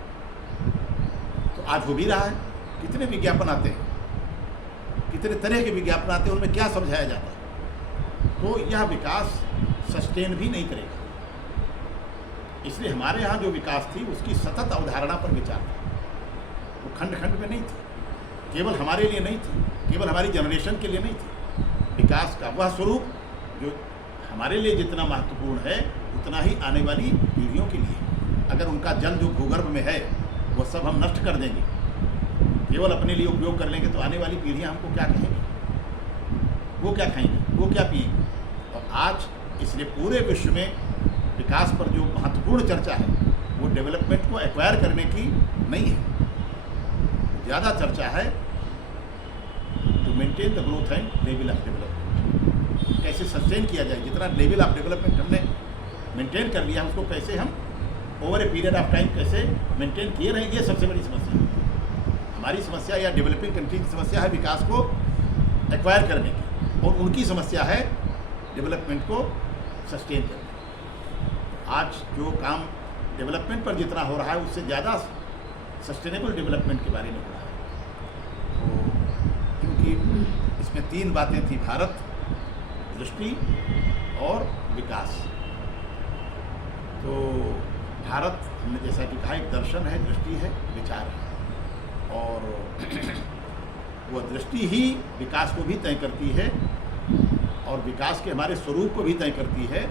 तो आज हो भी रहा है, कितने विज्ञापन आते हैं, कितने तरह के विज्ञापन आते हैं, उनमें क्या समझाया जाता है। तो यह विकास सस्टेन भी नहीं करेगा। इसलिए हमारे यहाँ जो विकास थी उसकी सतत अवधारणा पर विचार था, वो खंड खंड में नहीं थी, केवल हमारे लिए नहीं थी, केवल हमारी जनरेशन के लिए नहीं थी। विकास का वह स्वरूप जो हमारे लिए जितना महत्वपूर्ण है उतना ही आने वाली पीढ़ियों के लिए। अगर उनका जल जो भूगर्भ में है वो सब हम नष्ट कर देंगे, केवल अपने लिए उपयोग कर लेंगे, तो आने वाली पीढ़ियाँ हमको क्या कहेंगी, वो क्या खाएंगे, वो क्या पिएंगे। और आज इसलिए पूरे विश्व में विकास पर जो महत्वपूर्ण चर्चा है वो डेवलपमेंट को एक्वायर करने की नहीं है, ज़्यादा चर्चा है to maintain the growth and level of development. कैसे सस्टेन किया जाए, जितना लेवल ऑफ डेवलपमेंट हमने मेंटेन कर लिया उसको कैसे हम over a period of time कैसे मेंटेन किए रहें, ये सबसे बड़ी समस्या है। हमारी समस्या या डेवलपिंग कंट्री की समस्या है विकास को एक्वायर करने की, और उनकी समस्या है डेवलपमेंट को सस्टेन करने। आज जो काम डेवलपमेंट पर जितना हो रहा है उससे ज़्यादा सस्टेनेबल डेवलपमेंट के बारे में हो रहा है। तो क्योंकि इसमें तीन बातें थी, भारत, दृष्टि और विकास। तो भारत हमने जैसा कि कहा एक दर्शन है, दृष्टि है, विचार है, और वह दृष्टि ही विकास को भी तय करती है और विकास के हमारे स्वरूप को भी तय करती है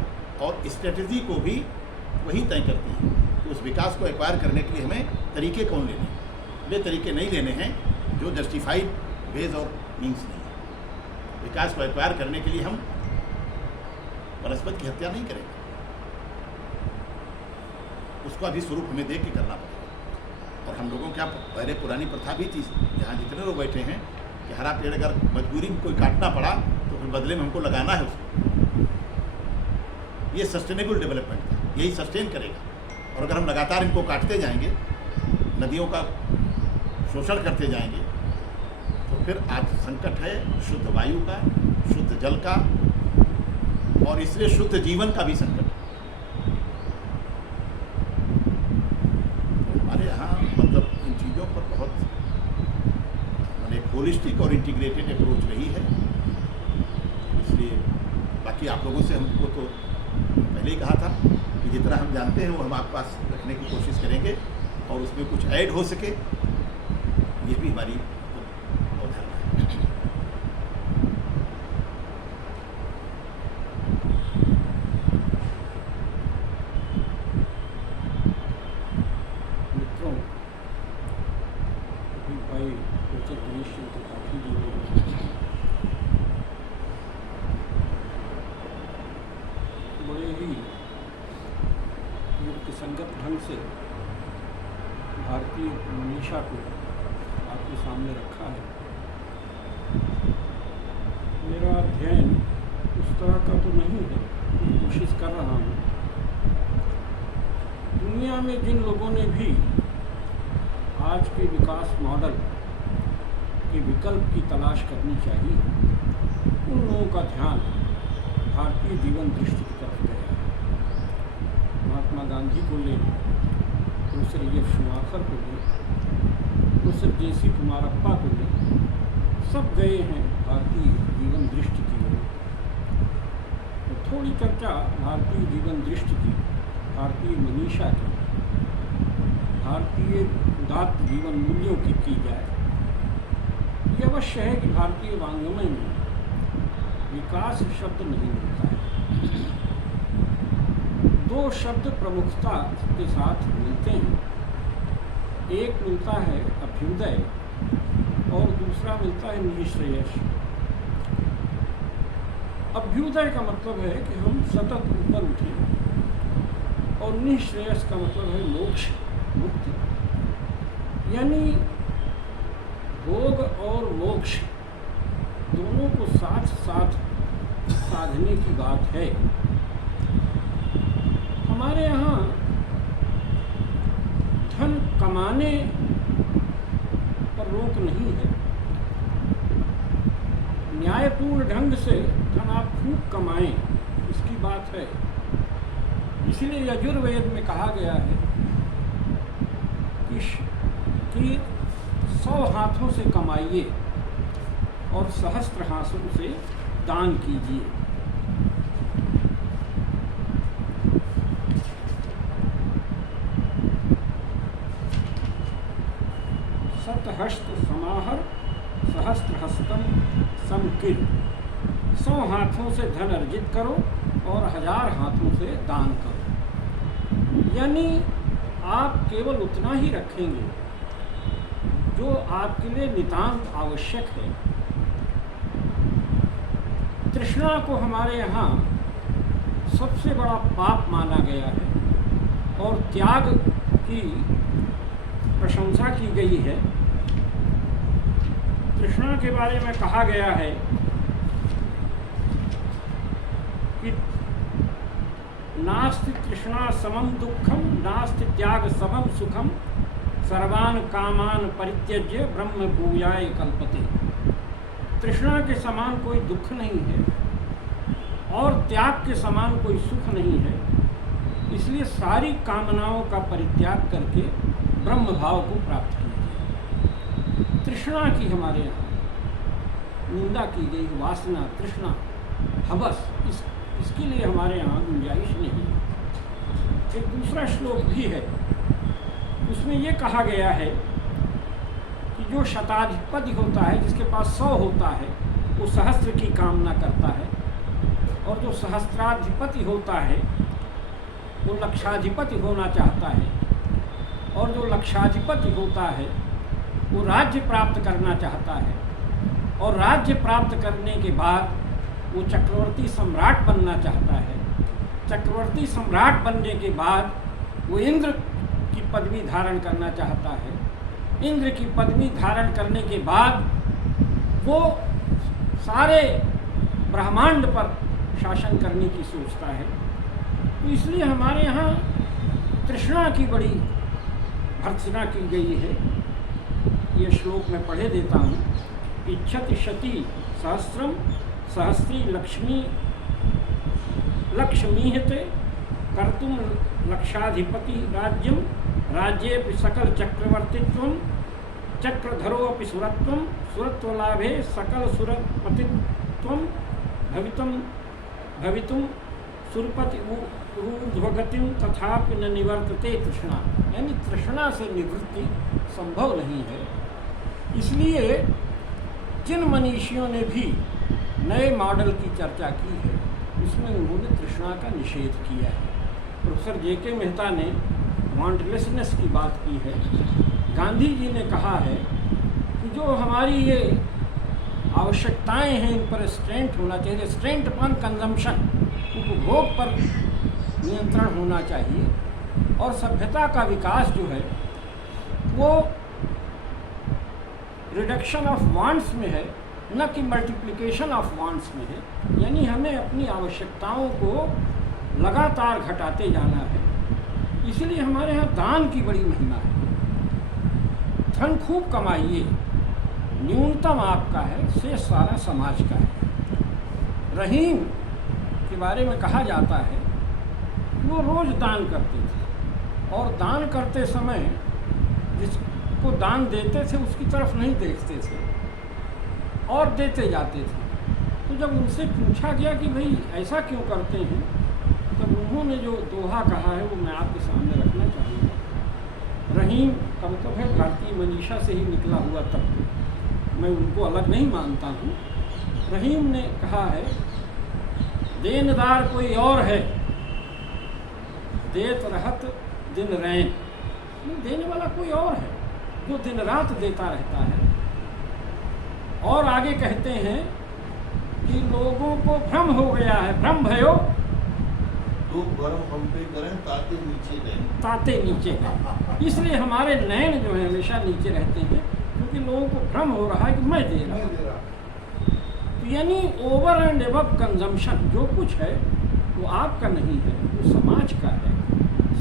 और स्ट्रेटजी को भी वही तय करती है। तो उस विकास को एक्वायर करने के लिए हमें तरीके कौन लेने हैं, वे तरीके नहीं लेने हैं जो जस्टिफाइड वेज और मीन्स नहीं है। विकास को एक्वायर करने के लिए हम वनस्पति की हत्या नहीं करेंगे, उसको अभी स्वरूप हमें देख के करना पड़ेगा। और हम लोगों क्या पहले पुरानी प्रथा भी थी, यहाँ जितने लोग बैठे हैं कि हरा पेड़ अगर मजबूरी में कोई काटना पड़ा तो फिर बदले में हमको लगाना है उसको। ये सस्टेनेबल डेवलपमेंट है, यही सस्टेन करेगा। और अगर हम लगातार इनको काटते जाएंगे, नदियों का शोषण करते जाएंगे, तो फिर आज संकट है शुद्ध वायु का, शुद्ध जल का, और इसलिए शुद्ध जीवन का भी संकट है। हमारे यहाँ मतलब इन चीज़ों पर बहुत एक होलिस्टिक और इंटीग्रेटेड अप्रोच रही है। इसलिए बाकी आप लोगों से हमको तो पहले ही कहा था कि जितना हम जानते हैं वो हम आपके पास रखने की कोशिश करेंगे और उसमें कुछ ऐड हो सके, ये भी हमारी अवधारणा है। मित्रों, अभी भाई डॉक्टर गणेश चंद्र त्रिपाठी जी ने बड़े ही युक्तिसंगत ढंग से भारतीय मनीषा को आपके सामने रखा है। मेरा अध्ययन उस तरह का तो नहीं है, मैं कोशिश कर रहा हूँ। दुनिया में जिन लोगों ने भी आज के विकास मॉडल के विकल्प की तलाश करनी चाहिए, उन लोगों का ध्यान भारतीय जीवन दृष्टि की तरफ गया है। महात्मा गांधी को ले, प्रोफेसर E.F. शुमाकर को ले, प्रोफेसर J.C. कुमारप्पा को ले, सब गए हैं भारतीय जीवन दृष्टि की ओर। तो थोड़ी चर्चा भारतीय जीवन दृष्टि की, भारतीय मनीषा की, भारतीय उदात्त जीवन मूल्यों की जाए, ये अवश्य है कि भारतीय वाङ्मय में विकास शब्द नहीं मिलता है। दो शब्द प्रमुखता के साथ मिलते हैं, एक मिलता है अभ्युदय और दूसरा मिलता है निःश्रेयस। अभ्युदय का मतलब है कि हम सतत ऊपर उठें और निःश्रेयस का मतलब है मोक्ष, मुक्ति। यानी भोग और मोक्ष दोनों को साथ साथ साधने की बात है। हमारे यहाँ धन कमाने पर रोक नहीं है। न्यायपूर्ण ढंग से धन आप खूब कमाएं, इसकी बात है। इसीलिए यजुर्वेद में कहा गया है कि 100 हाथों से कमाइए और सहस्त्र हाथों से दान कीजिए। सतहस्त समाहर सहस्त्रहस्तम समकिल। 100 हाथों से धन अर्जित करो और 1000 हाथों से दान करो। यानी आप केवल उतना ही रखेंगे जो आपके लिए नितांत आवश्यक है। तृष्णा को हमारे यहाँ सबसे बड़ा पाप माना गया है और त्याग की प्रशंसा की गई है। तृष्णा के बारे में कहा गया है कि नास्ति तृष्णा समम दुःखम नास्ति त्याग समम सुखम सर्वान कामान परित्यज्य ब्रह्म भूयाय कल्पते। तृष्णा के समान कोई दुख नहीं है और त्याग के समान कोई सुख नहीं है। इसलिए सारी कामनाओं का परित्याग करके ब्रह्म भाव को प्राप्त कीजिए। तृष्णा की हमारे यहाँ निंदा की गई, वासना, तृष्णा, हवस, इसके लिए हमारे यहाँ गुंजाइश नहीं है। एक दूसरा श्लोक भी है, उसमें ये कहा गया है कि जो शताधिपति होता है, जिसके पास 100 होता है, वो सहस्त्र की कामना करता है, और जो सहस्त्राधिपति होता है वो लक्षाधिपति होना चाहता है, और जो लक्षाधिपति होता है वो राज्य प्राप्त करना चाहता है, और राज्य प्राप्त करने के बाद वो चक्रवर्ती सम्राट बनना चाहता है। चक्रवर्ती सम्राट बनने के बाद वो इंद्र की पदवी धारण करना चाहता है। इंद्र की पदवी धारण करने के बाद वो सारे ब्रह्मांड पर शासन करने की सोचता है। तो इसलिए हमारे यहाँ तृष्णा की बड़ी भर्त्सना की गई है। ये श्लोक मैं पढ़े देता हूँ। इच्छति शती सहस्रम सहस्री लक्ष्मीहते कर्तुम लक्षाधिपति राज्यम राज्ये सकल चक्रवर्तित्वम चक्रधरोऽपि सुरत्वम सुरत्वलाभे सकल सुरपतित्वम भवितुम सुरपति ऊर्ध्वगतिम तथापि न निवर्तते तृष्णा। यानी तृष्णा से निवृत्ति संभव नहीं है। इसलिए जिन मनीषियों ने भी नए मॉडल की चर्चा की है, उसमें उन्होंने तृष्णा का निषेध किया है। Professor JK. मेहता ने वांटलेसनेस की बात की है। गांधी जी ने कहा है कि जो हमारी ये आवश्यकताएं हैं, इन पर रिस्ट्रेंट होना चाहिए। रिस्ट्रेंट अपॉन कंजम्पशन, उपभोग पर नियंत्रण होना चाहिए। और सभ्यता का विकास जो है वो रिडक्शन ऑफ वांट्स में है, न कि मल्टीप्लिकेशन ऑफ वांट्स में है। यानी हमें अपनी आवश्यकताओं को लगातार घटाते जाना है। इसलिए हमारे यहाँ दान की बड़ी महिमा है। धन खूब कमाइए, न्यूनतम आपका है, शेष सारा समाज का है। रहीम के बारे में कहा जाता है कि वो रोज़ दान करते थे, और दान करते समय जिसको दान देते थे उसकी तरफ नहीं देखते थे और देते जाते थे। तो जब उनसे पूछा गया कि भाई ऐसा क्यों करते हैं, तब उन्होंने जो दोहा कहा है वो मैं आपके सामने रखना चाहूँगा रहीम का मतलब है भारतीय मनीषा से ही निकला हुआ तत्व, मैं उनको अलग नहीं मानता हूँ। रहीम ने कहा है, देनदार कोई और है, देत रहत दिन रैन। देने वाला कोई और है जो दिन रात देता रहता है। और आगे कहते हैं कि लोगों को भ्रम हो गया है, भ्रम भयो लोग भरम हम पे करें ताते नीचे गए। ताते नीचे गए। इसलिए हमारे नयन जो है हमेशा नीचे रहते हैं, क्योंकि लोगों को भ्रम हो रहा है कि मैं दे रहा हूँ। तो यानी ओवर एंड एबव कंजम्पशन जो कुछ है वो आपका नहीं है, वो समाज का है।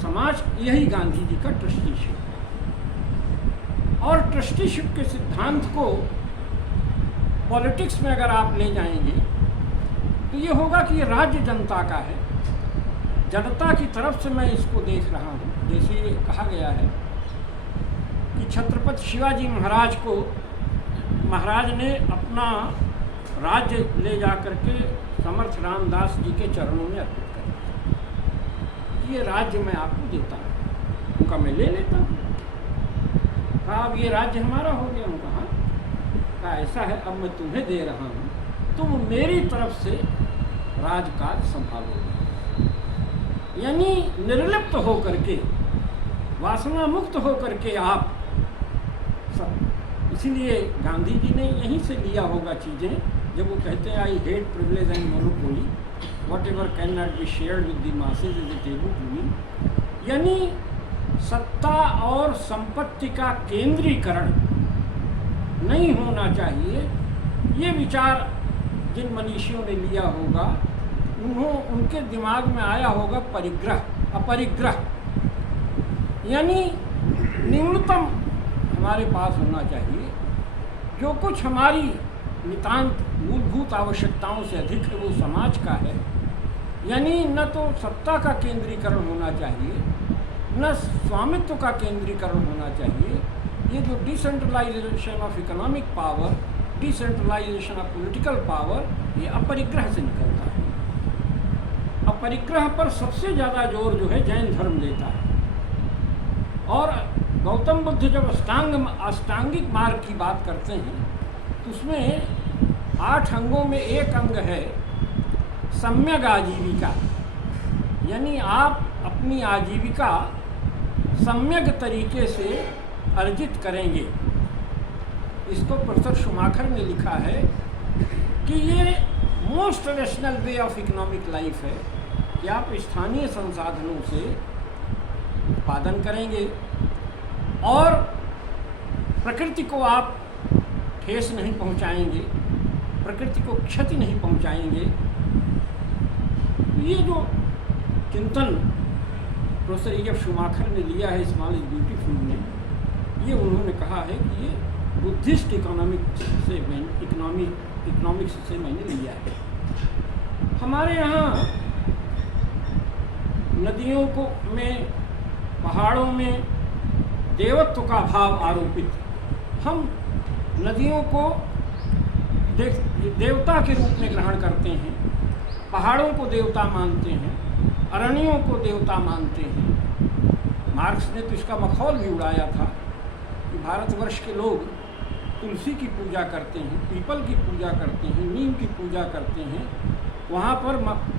समाज, यही गांधी जी का ट्रस्टीशिप है। और ट्रस्टीशिप के सिद्धांत को पॉलिटिक्स में अगर आप ले जाएंगे तो ये होगा कि ये राज्य जनता का है, जनता की तरफ से मैं इसको देख रहा हूँ। जैसे ये कहा गया है कि छत्रपति शिवाजी महाराज को महाराज ने अपना राज्य ले जा करके समर्थ रामदास जी के चरणों में अर्पित कर दिया। ये राज्य मैं आपको देता हूँ। उनका मैं ले लेता हूँ। कहा अब ये राज्य हमारा हो गया। उनका हाँ, कहा ऐसा है, अब मैं तुम्हें दे रहा हूँ, तुम मेरी तरफ से राजकाज संभालोगे। यानी निर्लिप्त होकर के, वासना मुक्त होकर के आप सब। इसीलिए गांधी जी ने यहीं से लिया होगा चीज़ें, जब वो कहते हैं I hate privilege and monopoly, whatever can not be shared with the masses is a taboo to me. यानी सत्ता और संपत्ति का केंद्रीकरण नहीं होना चाहिए। ये विचार जिन मनीषियों ने लिया होगा, उनके दिमाग में आया होगा परिग्रह, अपरिग्रह। यानी न्यूनतम हमारे पास होना चाहिए, जो कुछ हमारी नितांत मूलभूत आवश्यकताओं से अधिक है वो समाज का है। यानी न तो सत्ता का केंद्रीकरण होना चाहिए, न स्वामित्व का केंद्रीकरण होना चाहिए। ये जो decentralisation of economic power, decentralisation of political power, ये अपरिग्रह से निकलता है। अपरिग्रह पर सबसे ज़्यादा जोर जो है जैन धर्म देता है। और गौतम बुद्ध जब अष्टांगिक मार्ग की बात करते हैं तो उसमें 8 अंगों में एक अंग है सम्यक आजीविका। यानी आप अपनी आजीविका सम्यक तरीके से अर्जित करेंगे। इसको प्रोफेसर शुमाकर ने लिखा है कि ये most rational way of economic life है कि आप स्थानीय संसाधनों से उत्पादन करेंगे और प्रकृति को आप ठेस नहीं पहुंचाएंगे, प्रकृति को क्षति नहीं पहुंचाएंगे। ये जो चिंतन प्रोफेसर E.F. शुमाकर ने लिया है स्मॉल इज ब्यूटीफुल में, ये उन्होंने कहा है कि ये बुद्धिस्ट इकोनॉमिक्स से मैंने लिया है। हमारे यहाँ नदियों को में, पहाड़ों में देवत्व का भाव आरोपित। हम नदियों को देवता के रूप में ग्रहण करते हैं, पहाड़ों को देवता मानते हैं, अरण्यों को देवता मानते हैं। मार्क्स ने तो इसका मखौल भी उड़ाया था कि भारतवर्ष के लोग तुलसी की पूजा करते हैं, पीपल की पूजा करते हैं, नीम की पूजा करते हैं। वहाँ पर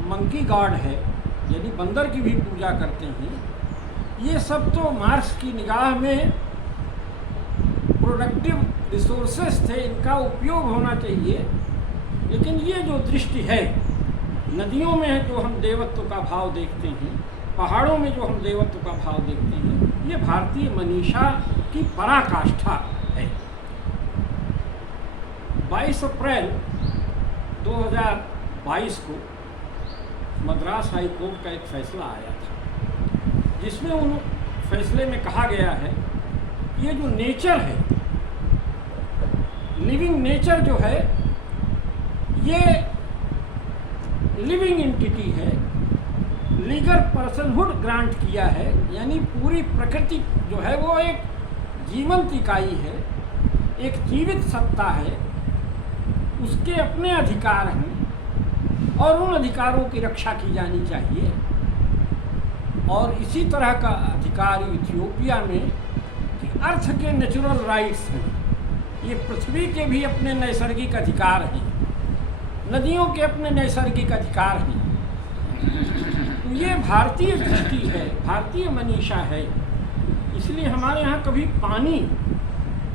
मंकी गॉड है, यानी बंदर की भी पूजा करते हैं। ये सब तो मार्क्स की निगाह में प्रोडक्टिव रिसोर्सेस थे, इनका उपयोग होना चाहिए। लेकिन ये जो दृष्टि है, नदियों में जो हम देवत्व का भाव देखते हैं, पहाड़ों में जो हम देवत्व का भाव देखते हैं, ये भारतीय मनीषा की पराकाष्ठा है। 22 अप्रैल 2022 को मद्रास हाई कोर्ट का एक फैसला आया था, जिसमें उन फैसले में कहा गया है कि ये जो नेचर है, लिविंग नेचर जो है, ये लिविंग एंटिटी है, लीगल पर्सनहुड ग्रांट किया है। यानी पूरी प्रकृति जो है वो एक जीवंत इकाई है, एक जीवित सत्ता है, उसके अपने अधिकार हैं और उन अधिकारों की रक्षा की जानी चाहिए। और इसी तरह का अधिकार इथियोपिया में अर्थ के नेचुरल राइट्स हैं, ये पृथ्वी के भी अपने नैसर्गिक अधिकार हैं, नदियों के अपने नैसर्गिक अधिकार हैं। तो ये भारतीय दृष्टि है, भारतीय मनीषा है। इसलिए हमारे यहाँ कभी पानी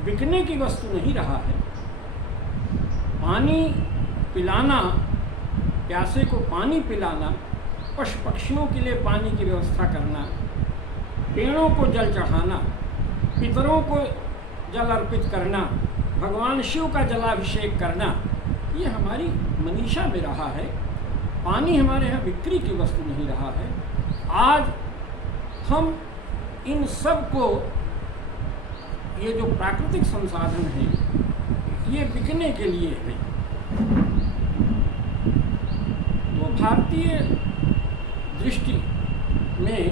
बिकने की वस्तु नहीं रहा है। पानी पिलाना, प्यासे को पानी पिलाना, पशु पक्षियों के लिए पानी की व्यवस्था करना, पेड़ों को जल चढ़ाना, पितरों को जल अर्पित करना, भगवान शिव का जलाभिषेक करना, ये हमारी मनीषा में रहा है। पानी हमारे यहाँ बिक्री की वस्तु नहीं रहा है। आज हम इन सब को, ये जो प्राकृतिक संसाधन हैं, ये बिकने के लिए हैं। तो भारतीय दृष्टि में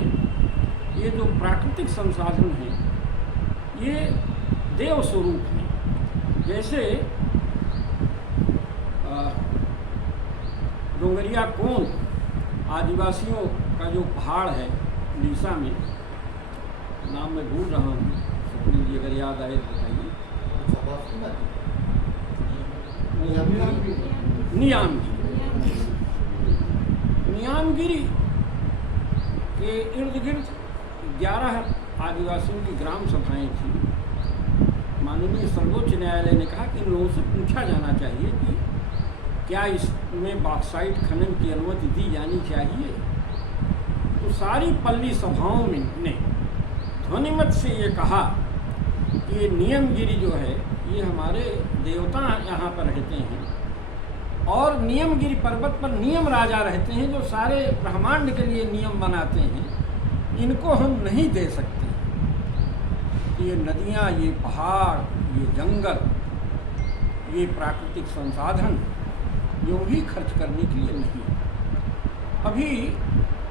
ये जो प्राकृतिक संसाधन हैं, ये देव स्वरूप हैं। जैसे डोंगरिया कोन आदिवासियों का जो पहाड़ है उड़ीसा में, नाम मैं भूल रहा हूँ, स्वप्निल जी अगर याद आए तो बताइए। नियामगिरी के इर्द गिर्द 11 आदिवासियों की ग्राम सभाएं थी। माननीय सर्वोच्च न्यायालय ने कहा कि इन लोगों से पूछा जाना चाहिए कि क्या इसमें बॉक्साइट खनन की अनुमति दी जानी चाहिए। तो सारी पल्ली सभाओं में ने ध्वनिमत से ये कहा कि ये नियमगिरी जो है, ये हमारे देवता यहाँ पर रहते हैं और नियमगिरी पर्वत पर नियम राजा रहते हैं, जो सारे ब्रह्मांड के लिए नियम बनाते हैं। इनको हम नहीं दे सकते। ये नदियाँ, ये पहाड़, ये जंगल, ये प्राकृतिक संसाधन यूँ ही खर्च करने के लिए नहीं। अभी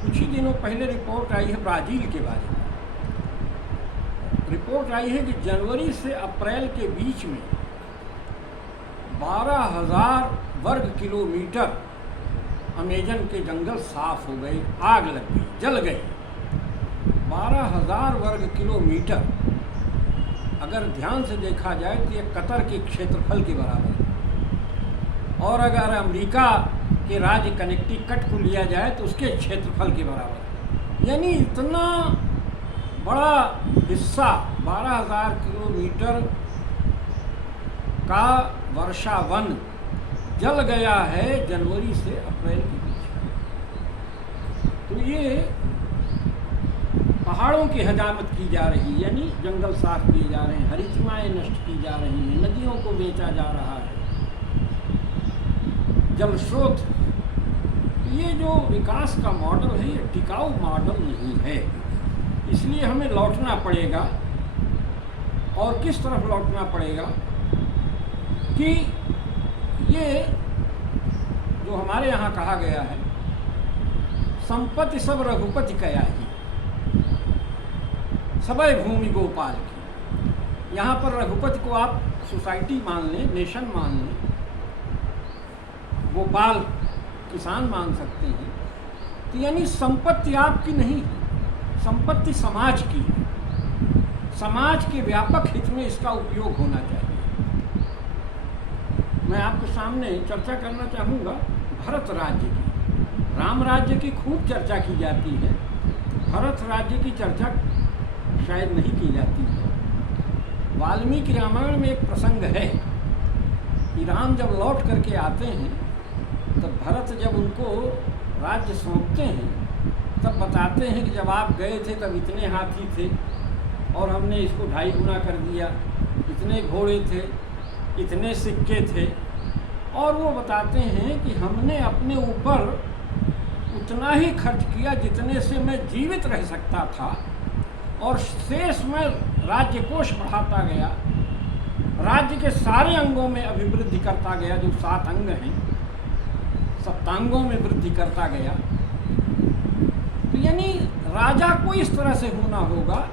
कुछ ही दिनों पहले रिपोर्ट आई है ब्राज़ील के बारे में। रिपोर्ट आई है कि जनवरी से अप्रैल के बीच में 12,000 वर्ग किलोमीटर अमेजन के जंगल साफ हो गए, आग लग गई, जल गए। 12,000 वर्ग किलोमीटर अगर ध्यान से देखा जाए तो ये कतर के क्षेत्रफल के बराबर है। और अगर अमेरिका के राज्य कनेक्टिकट को लिया जाए तो उसके क्षेत्रफल के बराबर है। यानी इतना बड़ा हिस्सा 12,000 किलोमीटर का वर्षा वन जल गया है जनवरी से अप्रैल के बीच। तो ये पहाड़ों की हजामत की जा रही है, यानी जंगल साफ किए जा रहे हैं, हरितमाएँ नष्ट की जा रही हैं, नदियों को बेचा जा रहा है, जल स्रोत। ये जो विकास का मॉडल है, ये टिकाऊ मॉडल नहीं है। इसलिए हमें लौटना पड़ेगा। और किस तरफ लौटना पड़ेगा कि ये जो हमारे यहाँ कहा गया है, संपत्ति सब रघुपति कया ही, सबय भूमि गोपाल की। यहाँ पर रघुपति को आप सोसाइटी मान लें, नेशन मान लें, गोपाल किसान मान सकते हैं। तो यानी संपत्ति आपकी नहीं है, संपत्ति समाज की है। समाज के व्यापक हित में इसका उपयोग होना चाहिए। मैं आपके सामने चर्चा करना चाहूँगा भरत राज्य की। राम राज्य की खूब चर्चा की जाती है, भरत राज्य की चर्चा शायद नहीं की जाती है। वाल्मीकि रामायण में एक प्रसंग है कि राम जब लौट करके आते हैं तब भरत जब उनको राज्य सौंपते हैं तब बताते हैं कि जब आप गए थे तब इतने हाथी थे और हमने इसको 2.5 गुना कर दिया, इतने घोड़े थे, इतने सिक्के थे। और वो बताते हैं कि हमने अपने ऊपर उतना ही खर्च किया जितने से मैं जीवित रह सकता था, और शेष में राज्य कोष बढ़ाता गया, राज्य के सारे अंगों में अभिवृद्धि करता गया, जो 7 अंग हैं, सप्तांगों में वृद्धि करता गया। तो यानी राजा को इस तरह से होना होगा,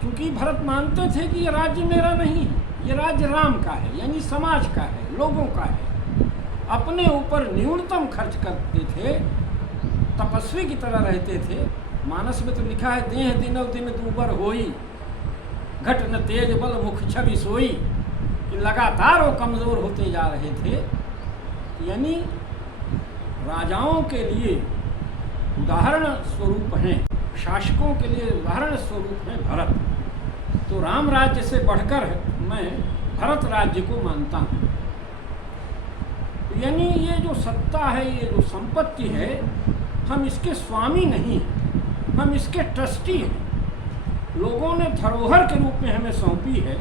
क्योंकि भरत मानते थे कि ये राज्य मेरा नहीं है, ये राज्य राम का है, यानी समाज का है, लोगों का है। अपने ऊपर न्यूनतम खर्च करते थे, तपस्वी की तरह रहते थे। मानस में तो लिखा है, देह दिनव दिन दूबर होई, घट न तेज बल मुख छवि सोई, कि लगातार वो कमज़ोर होते जा रहे थे। यानी राजाओं के लिए उदाहरण स्वरूप हैं, शासकों के लिए उदाहरण स्वरूप हैं भरत। तो राम राज्य से बढ़कर मैं भरत राज्य को मानता हूँ। यानी ये जो सत्ता है, ये जो संपत्ति है, हम इसके स्वामी नहीं हैं, हम इसके ट्रस्टी हैं। लोगों ने धरोहर के रूप में हमें सौंपी है,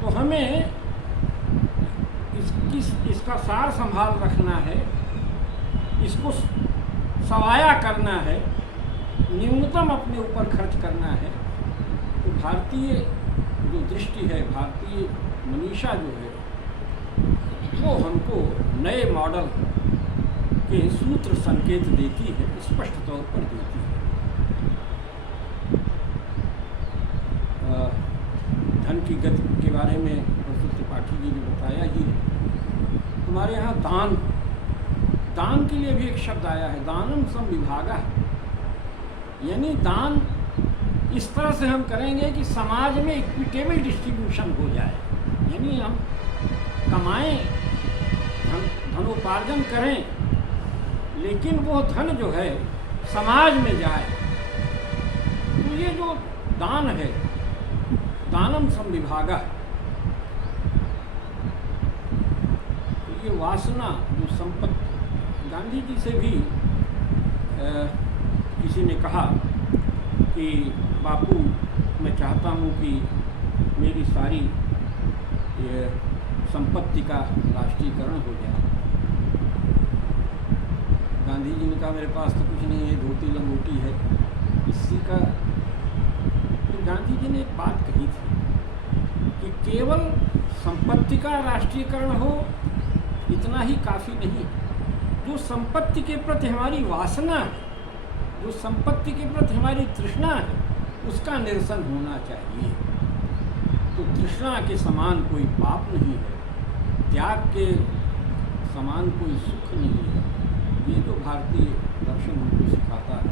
तो हमें इसका सार संभाल रखना है, इसको सवाया करना है, न्यूनतम अपने ऊपर खर्च करना है। तो भारतीय जो दृष्टि है, भारतीय मनीषा जो है, वो हमको नए मॉडल के सूत्र संकेत देती है, स्पष्ट तौर पर देती है। धन की गति के बारे में प्रोफेसर त्रिपाठी जी ने बताया ही है। हमारे यहाँ दान के लिए भी एक शब्द आया है, दानम समविभागा। यानी दान इस तरह से हम करेंगे कि समाज में इक्विटेबल डिस्ट्रीब्यूशन हो जाए। यानी हम कमाएं, धनोपार्जन करें, लेकिन वो धन जो है समाज में जाए। तो ये जो दान है, दानम समविभागा, तो ये वासना जो संपत्ति, गांधी जी से भी किसी ने कहा कि बापू, मैं चाहता हूँ कि मेरी सारी ये संपत्ति का राष्ट्रीयकरण हो जाए। गांधी जी ने कहा मेरे पास तो कुछ नहीं है, धोती लंगोटी है, इसी का। तो गांधी जी ने एक बात कही थी कि केवल संपत्ति का राष्ट्रीयकरण हो इतना ही काफ़ी नहीं। जो संपत्ति के प्रति हमारी वासना है, जो संपत्ति के प्रति हमारी तृष्णा है, उसका निरसन होना चाहिए। तो तृष्णा के समान कोई पाप नहीं है, त्याग के समान कोई सुख नहीं है। ये जो भारतीय दर्शन हमको सिखाता है।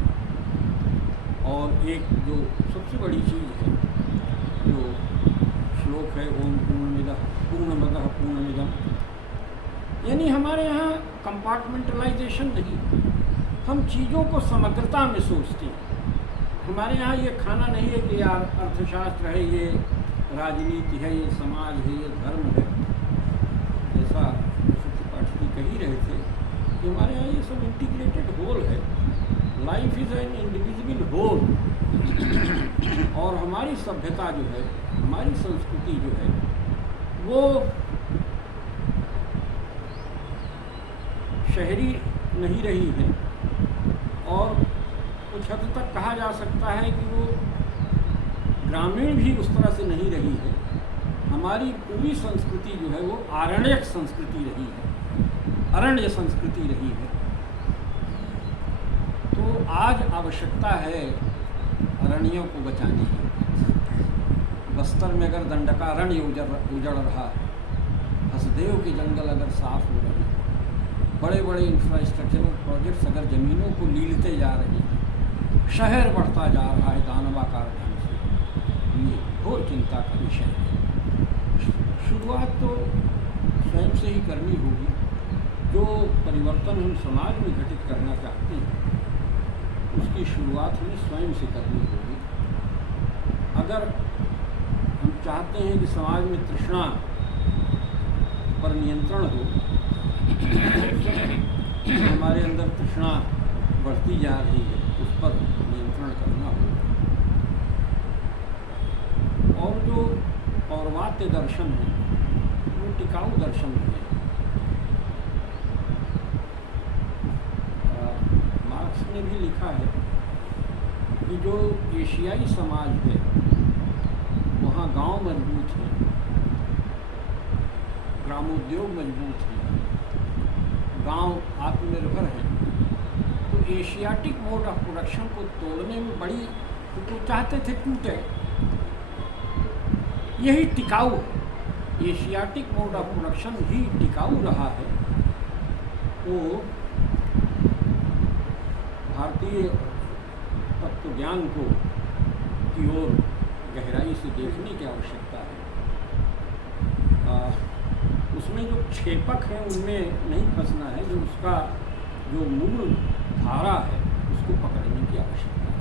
और एक जो सबसे बड़ी चीज़ है, जो श्लोक है, ओम पूर्णमदः पूर्णमिदम्, यानी हमारे यहाँ कंपार्टमेंटलाइजेशन नहीं, हम चीज़ों को समग्रता में सोचते हैं। हमारे यहाँ ये खाना नहीं है कि यार अर्थशास्त्र है, ये राजनीति है, ये समाज है, ये धर्म है। जैसा त्रिपाठी जी कह ही रहे थे कि हमारे यहाँ ये सब इंटीग्रेटेड होल है, life is an individual whole. और हमारी सभ्यता जो है, हमारी संस्कृति जो है, वो शहरी नहीं रही है, और कुछ हद तक कहा जा सकता है कि वो ग्रामीण भी उस तरह से नहीं रही है। हमारी पूरी संस्कृति जो है वो आरण्यक संस्कृति रही है, अरण्य संस्कृति रही है। तो आज आवश्यकता है अरण्यों को बचाने की। बस्तर में अगर दंडकारण्य उजड़ रहा, हसदेव के जंगल अगर साफ हो रहे, बड़े बड़े इंफ्रास्ट्रक्चरल प्रोजेक्ट्स अगर ज़मीनों को लीलते जा रहे हैं, शहर बढ़ता जा रहा है दानवाकार ढंग से, ये घोर चिंता का विषय है। शुरुआत तो स्वयं से ही करनी होगी। जो परिवर्तन हम समाज में घटित करना चाहते हैं, उसकी शुरुआत हमें स्वयं से करनी होगी। अगर हम चाहते हैं कि समाज में तृष्णा पर नियंत्रण हो, हमारे अंदर तृष्णा बढ़ती जा रही है, उस पर नियंत्रण करना होगा। और जो पौर्वात्य दर्शन है, वो टिकाऊ दर्शन है। मार्क्स ने भी लिखा है कि जो एशियाई समाज है, वहाँ गांव मजबूत है, ग्रामोद्योग मजबूत है, गांव आत्मनिर्भर है। तो एशियाटिक मोड ऑफ प्रोडक्शन को तोड़ने में बड़ी, तो चाहते थे टूटे, यही टिकाऊ है। एशियाटिक मोड ऑफ प्रोडक्शन ही टिकाऊ रहा है। वो भारतीय तत्व ज्ञान को की ओर गहराई से देखने की आवश्यकता है। उसमें जो क्षेपक है उनमें नहीं फंसना है, जो उसका जो मूल धारा है उसको पकड़ने की आवश्यकता है।